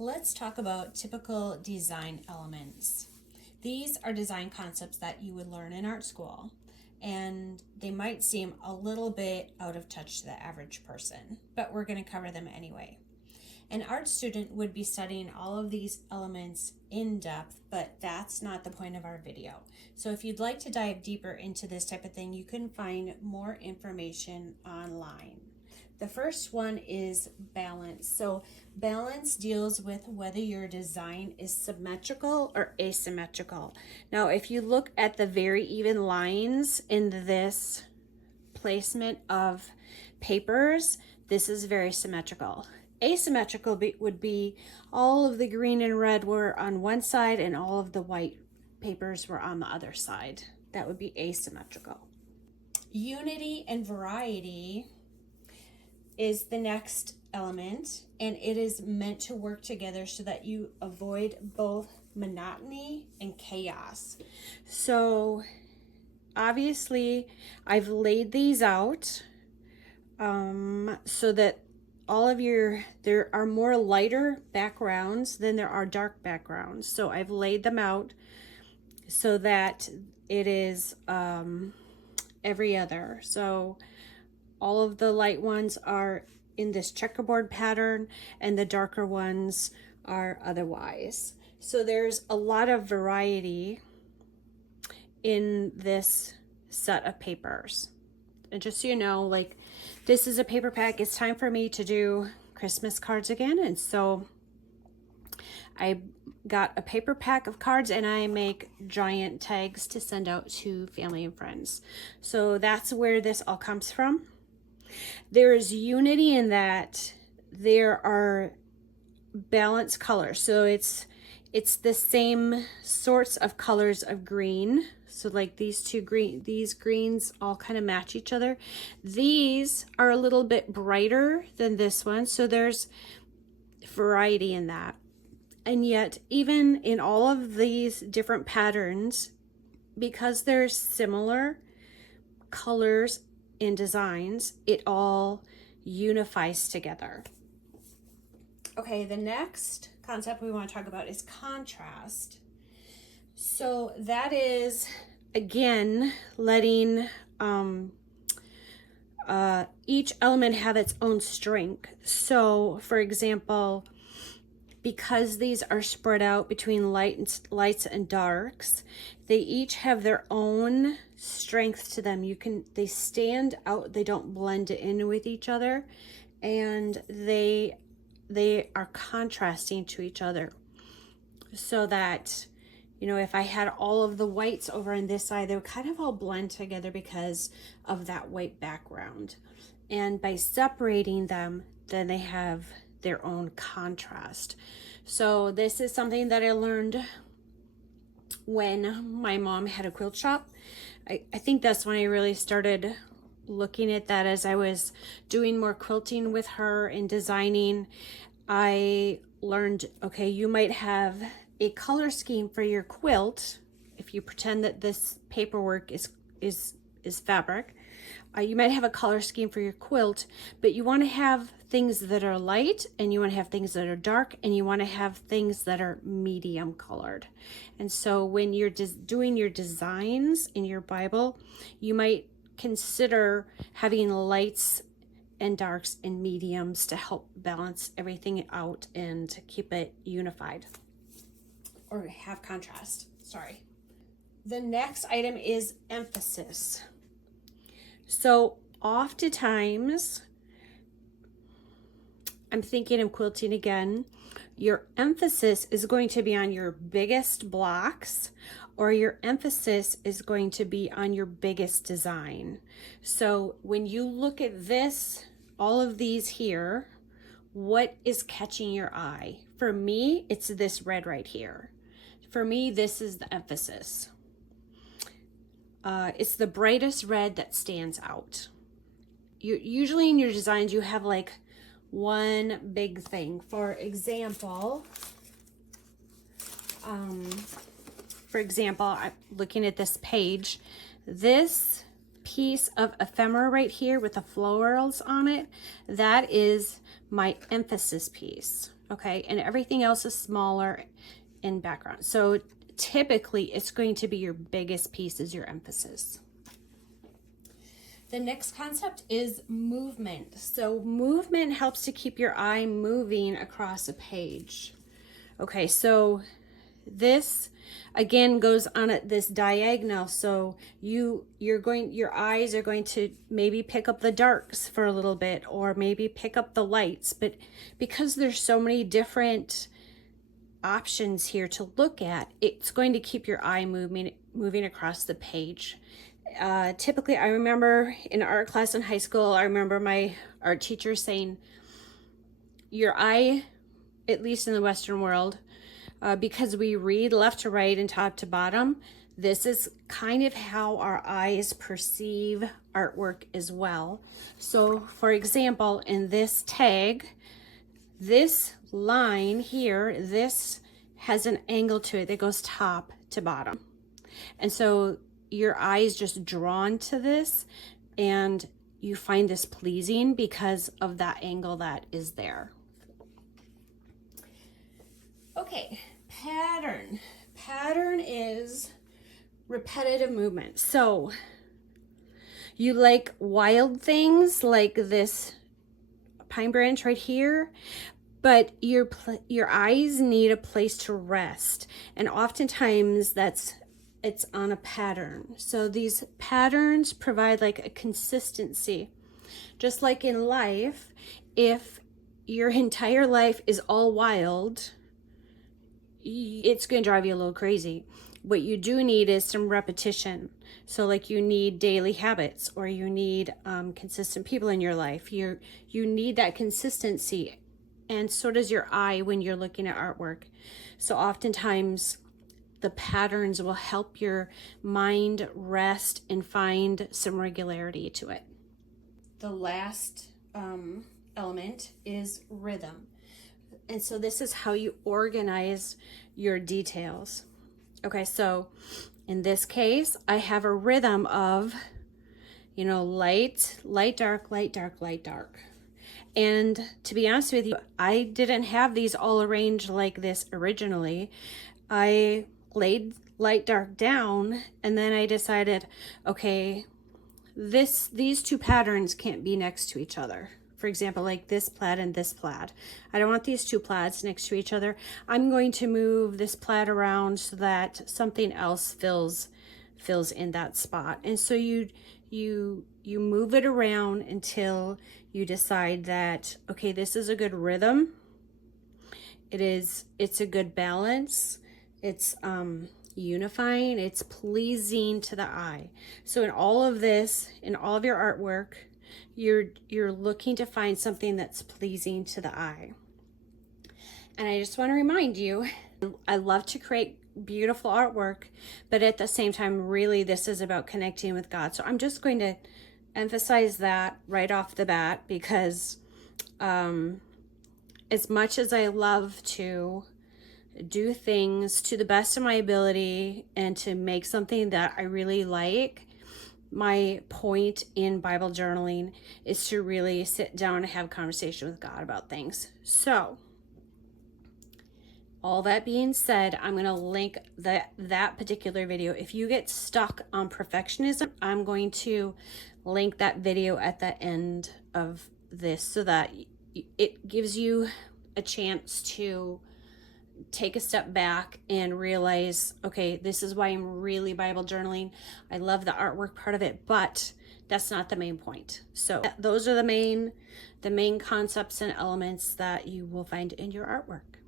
Let's talk about typical design elements. These are design concepts that you would learn in art school, and they might seem a little bit out of touch to the average person, but we're going to cover them anyway. An art student would be studying all of these elements in depth, but that's not the point of our video. So if you'd like to dive deeper into this type of thing, you can find more information online. The first one is balance. So balance deals with whether your design is symmetrical or asymmetrical. Now, if you look at the very even lines in this placement of papers, this is very symmetrical. Asymmetrical would be all of the green and red were on one side and all of the white papers were on the other side. That would be asymmetrical. Unity and variety is the next element, and it is meant to work together so that you avoid both monotony and chaos. So obviously I've laid these out so that there are more lighter backgrounds than there are dark backgrounds. So I've laid them out so that it is every other. So all of the light ones are in this checkerboard pattern and the darker ones are otherwise. So there's a lot of variety in this set of papers. And just so you know, like, this is a paper pack. It's time for me to do Christmas cards again. And so I got a paper pack of cards and I make giant tags to send out to family and friends. So that's where this all comes from. There is unity in that there are balanced colors. So it's the same sorts of colors of green. So like these greens all kind of match each other. These are a little bit brighter than this one. So there's variety in that. And yet, even in all of these different patterns, because there's similar colors and designs, it all unifies together. Okay, the next concept we want to talk about is contrast. So that is, again, letting each element have its own strength. So, for example, because these are spread out between lights and darks, they each have their own strength to them. They stand out, they don't blend in with each other, and they are contrasting to each other. So that, you know, if I had all of the whites over on this side, they would kind of all blend together because of that white background. And by separating them, then they have their own contrast. So this is something that I learned when my mom had a quilt shop. I think that's when I really started looking at that. As I was doing more quilting with her and designing, I learned, okay, you might have a color scheme for your quilt. If you pretend that this paperwork is fabric, you might have a color scheme for your quilt, but you want to have things that are light, and you want to have things that are dark, and you want to have things that are medium colored. And so when you're doing your designs in your Bible, you might consider having lights and darks and mediums to help balance everything out and keep it unified, or have contrast, sorry. The next item is emphasis. So oftentimes, I'm thinking of quilting again, your emphasis is going to be on your biggest blocks, or your emphasis is going to be on your biggest design. So when you look at this, all of these here, what is catching your eye? For me, it's this red right here. For me, this is the emphasis. It's the brightest red that stands out. Usually in your designs, you have like one big thing. For example, I'm looking at this page. This piece of ephemera right here with the florals on it, that is my emphasis piece. okay? And everything else is smaller in background. So typically it's going to be your biggest piece is your emphasis. The next concept is movement. So movement helps to keep your eye moving across a page. Okay, so this again goes on this diagonal. So your eyes are going to maybe pick up the darks for a little bit, or maybe pick up the lights. But because there's so many different options here to look at, it's going to keep your eye moving across the page. Typically, I remember in art class in high school, I remember my art teacher saying, your eye, at least in the Western world, because we read left to right and top to bottom, this is kind of how our eyes perceive artwork as well. So for example, in this tag, this line here, this has an angle to it that goes top to bottom. And so your eye is just drawn to this, and you find this pleasing because of that angle that is there. Okay, pattern. Pattern is repetitive movement. So you like wild things like this pine branch right here, but your eyes need a place to rest, and oftentimes it's on a pattern. So these patterns provide like a consistency. Just like in life, if your entire life is all wild, it's going to drive you a little crazy. What you do need is some repetition. So like you need daily habits, or you need consistent people in your life. You need that consistency, and so does your eye when you're looking at artwork. So oftentimes the patterns will help your mind rest and find some regularity to it. The last element is rhythm. And so this is how you organize your details. Okay, so in this case, I have a rhythm of, light, light, dark, light, dark, light, dark. And to be honest with you, I didn't have these all arranged like this originally. I laid light, dark down, and then I decided, okay, these two patterns can't be next to each other. For example, like this plaid and this plaid. I don't want these two plaids next to each other. I'm going to move this plaid around so that something else fills in that spot. And so you move it around until you decide that, okay, this is a good rhythm. It's a good balance. It's unifying, it's pleasing to the eye. So in all of this, in all of your artwork, you're looking to find something that's pleasing to the eye. And I just want to remind you, I love to create beautiful artwork, but at the same time, really this is about connecting with God. So I'm just going to emphasize that right off the bat, because as much as I love to do things to the best of my ability and to make something that I really like, my point in Bible journaling is to really sit down and have a conversation with God about things. So all that being said, I'm going to link that particular video. If you get stuck on perfectionism, I'm going to link that video at the end of this so that it gives you a chance to take a step back and realize, okay, this is why I'm really Bible journaling. I love the artwork part of it, but that's not the main point. So those are the main concepts and elements that you will find in your artwork.